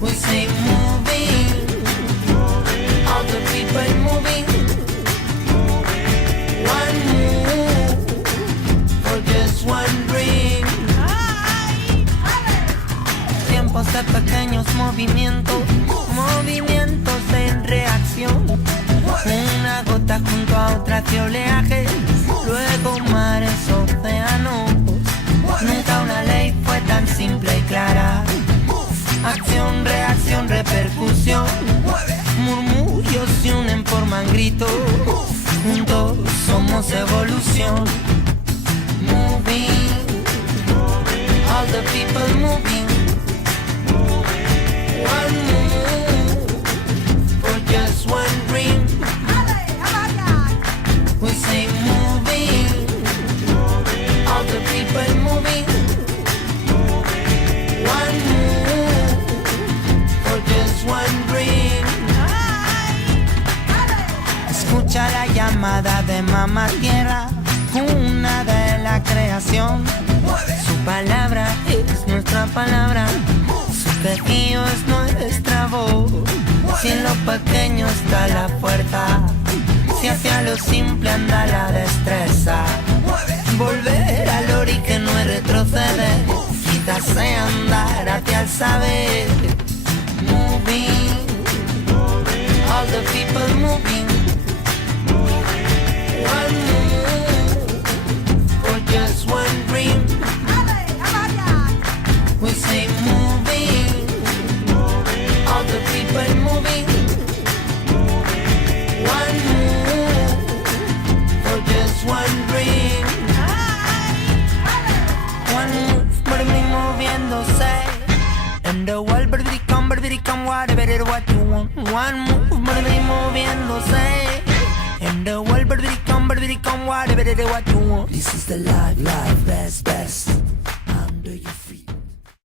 We say moving, all the people moving. One move for just one dream. Tiempos de pequeños movimientos, movimientos en reacción. Una gota junto a otra de oleaje, luego mares, océanos. Nunca una ley fue tan simple y clara. Acción, reacción, repercusión. Murmullos se unen, forman gritos. Juntos somos evolución. Moving, all the people moving. One move for just one dream. We say moving, all the people moving. One move for just one dream. Escucha la llamada de mamá tierra, cuna de la creación. Su palabra es nuestra palabra, su quejío es nuestra voz. Si en lo pequeño está la fuerza, si hacia lo simple anda la destreza. Volver al ori que no es retroceder, quizás sea andar hacia el saber. Moving, all the people moving. One move for just one dream. We say moving, all the people moving. One move for just one dream. One move, baby, moviéndose. And the world, baby, come, whatever it what you want. One move, baby, moviéndose. And the world, baby, come, whatever it what you want. This is the life, best.